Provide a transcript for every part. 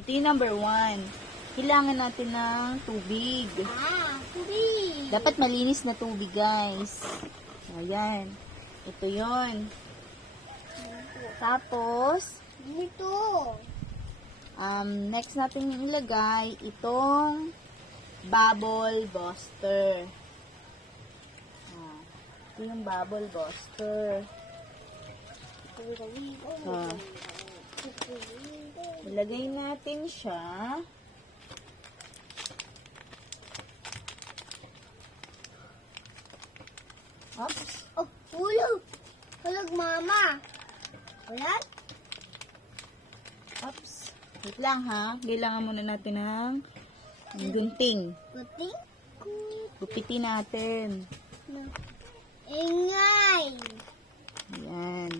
Ito yung number one. Kailangan natin ng tubig. Ah, tubig. Dapat malinis na tubig, guys. Ayan. Ito yon. Tapos, Dito. um, next natin ilagay itong bubble buster. Ah, ito yung bubble buster. Ah. Ilagay natin siya. Oops. Oh, hulog. Hulog, mama. Ayan. Oops. Wait lang ha. Kailangan muna natin ng ng gunting. Puting. Gupitin natin. Ingay. Ayan.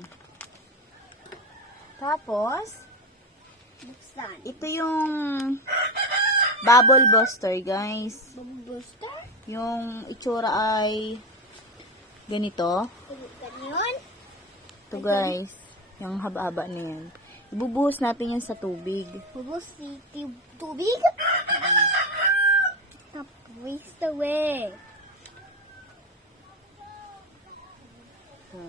Tapos, Buksan. ito yung bubble buster, guys. Booster. Yung itsura ay ganito. Ganyan. Ito, guys. Yung haba-haba na yan. Ibubuhos natin yan sa tubig. Bubos si tub- tubig. Tapos away. Ito.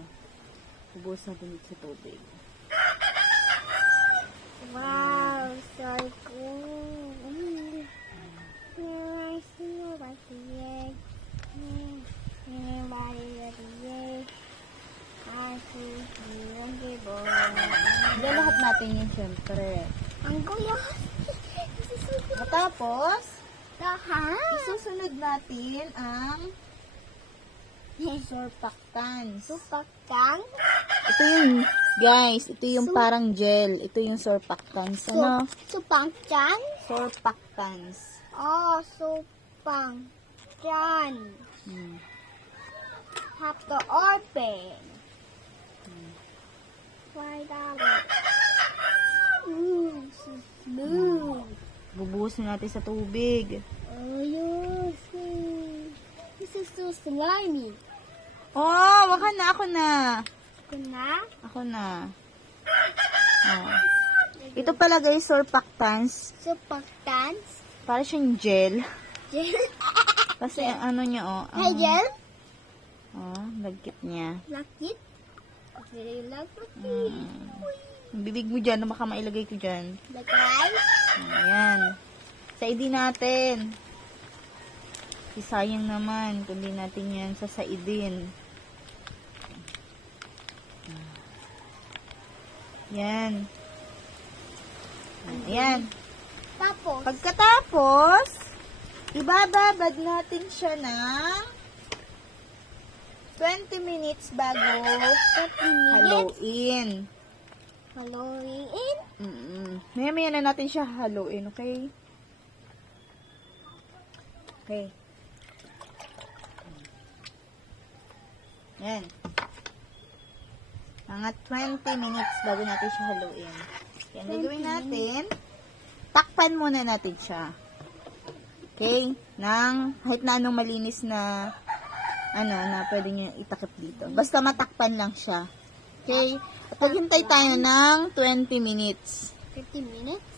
Ibubuhos natin dito sa tubig. Wow, so cool. I see right here. Anybody ready yet? I see you and the boy. Hindi lahat natin yun, syempre. Ang. Isusunod. Matapos, Lahat. isusunod natin ang surfactants. Supakang. Ito yung, guys, ito yung Su- parang gel. Ito yung surfactants. Ano? Supangchan. Surfactants. Oh, supangchan. Hmm. Have to open. Five dollars. Ooh, so smooth. Bubuhos na natin sa tubig. Oh, yes. This is so slimy. Oh, waka na. Ako na. Ito na. Ako na. Oh. Ito pala guys, surfactants. Supangtans. Para siyang gel. Gel. Kasi ang ano niya, oh. Hey, ang- gel. Oh, lagkit niya. Lakit. Okay, lakit. Mm. Bibig mo dyan, baka mailagay ko dyan. Lagay. Ayan. Saidi natin. Isayang naman, kundi natin yan sasaidin. Yan. Ayan. Tapos. Pagkatapos, ibababad natin siya ng 20 minutes bago 30 minutes. haluin. Haluin in. Mm-mm. Maya-maya na natin siya haluin, okay? Okay. Yan. Mga 20 minutes bago natin siya haluin. Yan, 20 gagawin natin. Takpan muna natin siya. Okay? Nang, kahit na anong malinis na, ano, na pwede nyo itakip dito. Basta matakpan lang siya. Okay? At maghintay tayo ng 20 minutes. 50 minutes.